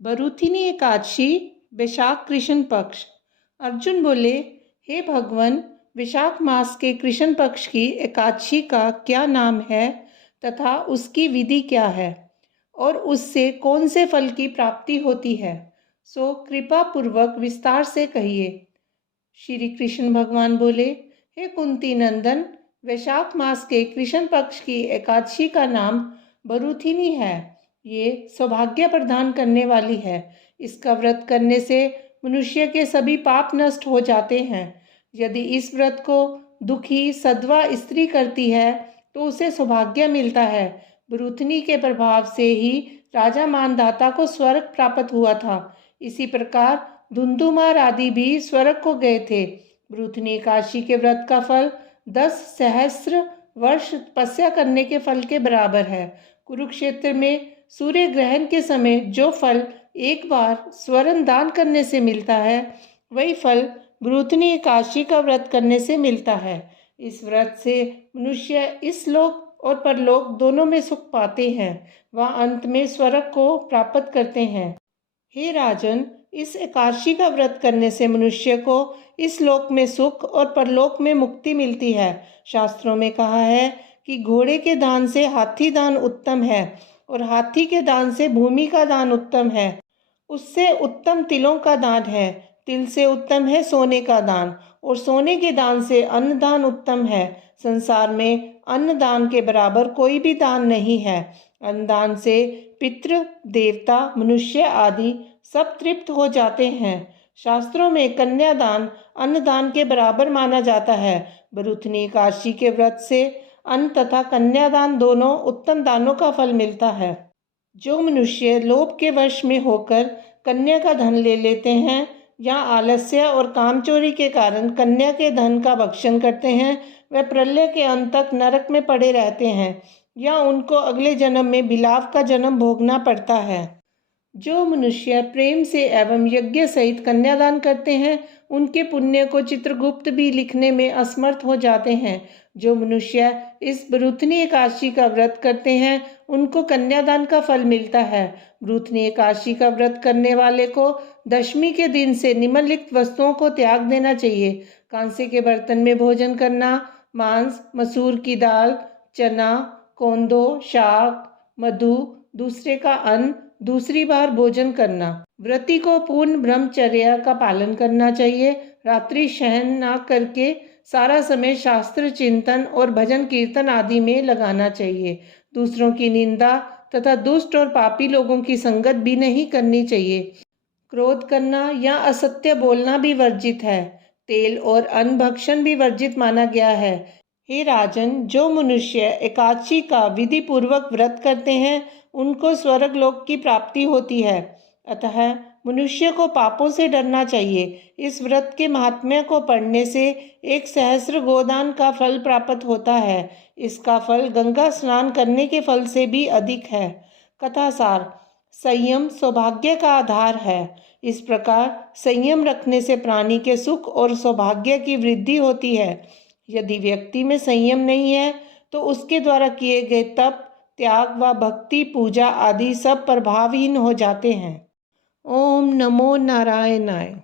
बरूथिनी एकादशी वैशाख कृष्ण पक्ष। अर्जुन बोले, हे भगवान, वैशाख मास के कृष्ण पक्ष की एकादशी का क्या नाम है तथा उसकी विधि क्या है और उससे कौन से फल की प्राप्ति होती है, सो कृपा पूर्वक विस्तार से कहिए। श्री कृष्ण भगवान बोले, हे कुंती नंदन, वैशाख मास के कृष्ण पक्ष की एकादशी का नाम बरूथिनी है। ये सौभाग्य प्रदान करने वाली है। इसका व्रत करने से मनुष्य के सभी पाप नष्ट हो जाते हैं। यदि इस व्रत को दुखी सधवा स्त्री करती है तो उसे सौभाग्य मिलता है। बरूथिनी के प्रभाव से ही राजा मानधाता को स्वर्ग प्राप्त हुआ था। इसी प्रकार धुंधुमार आदि भी स्वर्ग को गए थे। बरूथिनी एकादशी के व्रत का फल 10 सहस्र वर्ष तपस्या करने के फल के बराबर है। कुरुक्षेत्र में सूर्य ग्रहण के समय जो फल एक बार स्वर्ण दान करने से मिलता है, वही फल बरूथिनी एकादशी का व्रत करने से मिलता है। इस व्रत से मनुष्य इस लोक और परलोक दोनों में सुख पाते हैं। वह अंत में स्वर्ग को प्राप्त करते हैं। हे राजन, इस एकादशी का व्रत करने से मनुष्य को इस लोक में सुख और परलोक में मुक्ति मिलती है। शास्त्रों में कहा है कि घोड़े के दान से हाथी दान उत्तम है और हाथी के दान से भूमि का दान उत्तम है। उससे उत्तम तिलों का दान है, तिल से उत्तम है सोने का दान और सोने के दान से अन्न दान उत्तम है। संसार में अन्न दान के बराबर कोई भी दान नहीं है। अन्न दान से पितृ, देवता, मनुष्य आदि सब तृप्त हो जाते हैं। शास्त्रों में कन्यादान अन्नदान के बराबर माना जाता है। बरूथिनी एकादशी के व्रत से अन्न तथा कन्यादान दोनों उत्तम दानों का फल मिलता है। जो मनुष्य लोभ के वश में होकर कन्या का धन ले लेते हैं या आलस्य और कामचोरी के कारण कन्या के धन का भक्षण करते हैं, वे प्रलय के अंत तक नरक में पड़े रहते हैं या उनको अगले जन्म में बिलाव का जन्म भोगना पड़ता है। जो मनुष्य प्रेम से एवं यज्ञ सहित कन्यादान करते हैं, उनके पुण्य को चित्रगुप्त भी लिखने में असमर्थ हो जाते हैं। जो मनुष्य इस बरूथिनी एकादशी का व्रत करते हैं, उनको कन्यादान का फल मिलता है। बरूथिनी एकादशी का व्रत करने वाले को दशमी के दिन से निम्नलिखित वस्तुओं को त्याग देना चाहिए। कांसे के बर्तन में भोजन करना, मांस, मसूर की दाल, चना, कोंदो, शाक, मधु, दूसरे का अन्न, दूसरी बार भोजन करना। व्रती को पूर्ण ब्रह्मचर्य का पालन करना चाहिए। रात्रि शयन न करके सारा समय शास्त्र चिंतन और भजन कीर्तन आदि में लगाना चाहिए। दूसरों की निंदा तथा दुष्ट और पापी लोगों की संगत भी नहीं करनी चाहिए। क्रोध करना या असत्य बोलना भी वर्जित है। तेल और अन्न भक्षण भी वर्जित माना गया है। हे राजन, जो मनुष्य एकादशी का विधि पूर्वक व्रत करते हैं, उनको स्वर्ग लोक की प्राप्ति होती है। अतः मनुष्य को पापों से डरना चाहिए। इस व्रत के महात्म्य को पढ़ने से 1 सहस्र गोदान का फल प्राप्त होता है। इसका फल गंगा स्नान करने के फल से भी अधिक है। कथासार: संयम सौभाग्य का आधार है। इस प्रकार संयम रखने से प्राणी के सुख और सौभाग्य की वृद्धि होती है। यदि व्यक्ति में संयम नहीं है तो उसके द्वारा किए गए तप, त्याग व भक्ति, पूजा आदि सब प्रभावहीन हो जाते हैं। ओम नमो नारायणाय।